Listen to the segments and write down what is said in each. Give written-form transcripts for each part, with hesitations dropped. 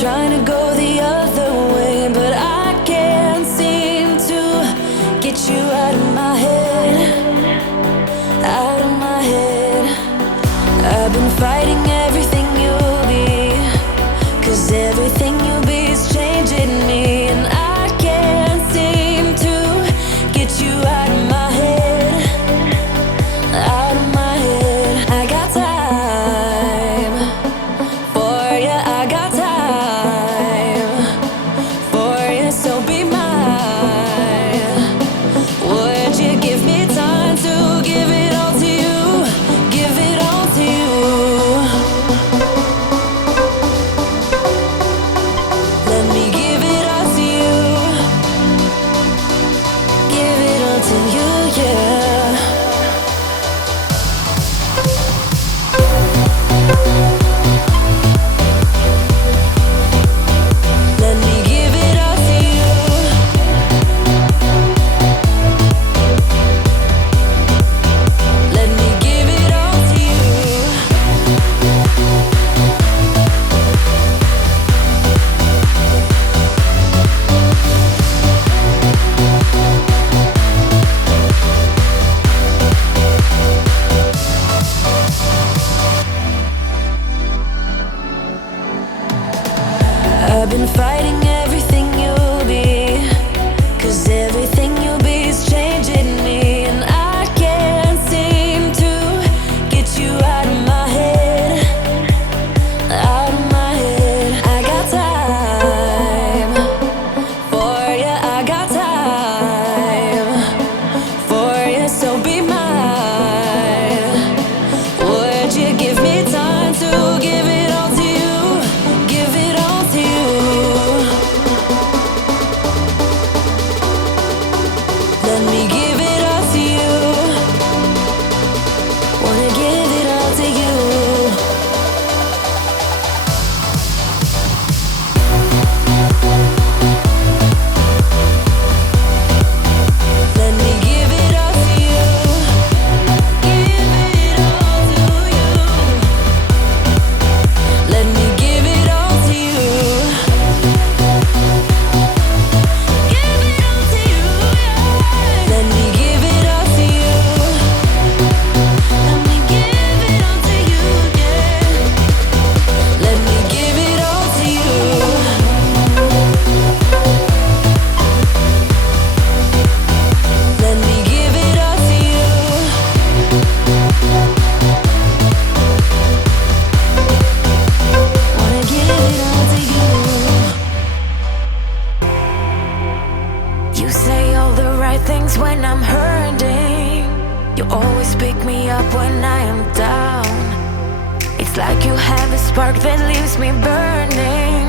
trying to go the other way, but I can't seem to get you out of my head, out of my head. I've been fighting everything you'll be, 'cause everything you'll be is changing me, and I can't seem to get you out of my head, out of my head. I got time for you, I got time for you, so be mine. Would you give me time to give it all to you, give it all to you? Let me give it all to you, give it all to you, yeah. Let me give it all to you. Let me give it all to you. I've been fighting everything you'll be, 'cause everything you'll be is changing me, and I can't seem to get you out of my head, out of my head. I got time for you, I got time for you, so be mine. Would you give me time to give it all to you, give it all to you? Let me give it all to you. Wanna give it all to you. Let me give it all to you. Give it all to you. Let me give it all to you. Give it all to you, yeah. Let me give it all to you. Let me give it all to you, yeah. Let me give it all to you. Let me give it all to you. Wanna give it all to you. You say all the right things when I'm hurting. You always pick me up when I am down. It's like you have a spark that leaves me burning.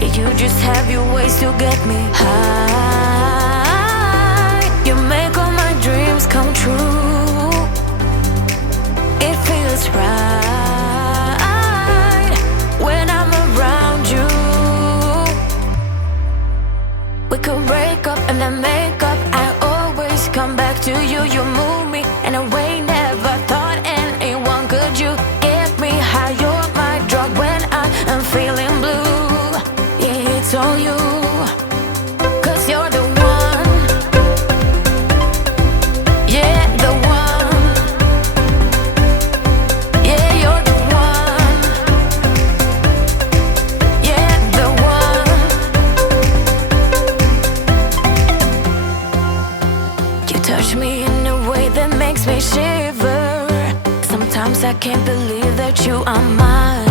Yeah, you just have your ways to get me high. You make all my dreams come true. It feels right when I'm around you. We could break up and then make up. I always come back to you. You move me in a way never thought anyone could. You get me high. You're my drug when I am feeling blue. Yeah, it's all you, 'cause you're the one. Yeah, the one. Yeah, you're the one. Yeah, the one. You touch me in a way that makes me shiver. Sometimes I can't believe that you are mine.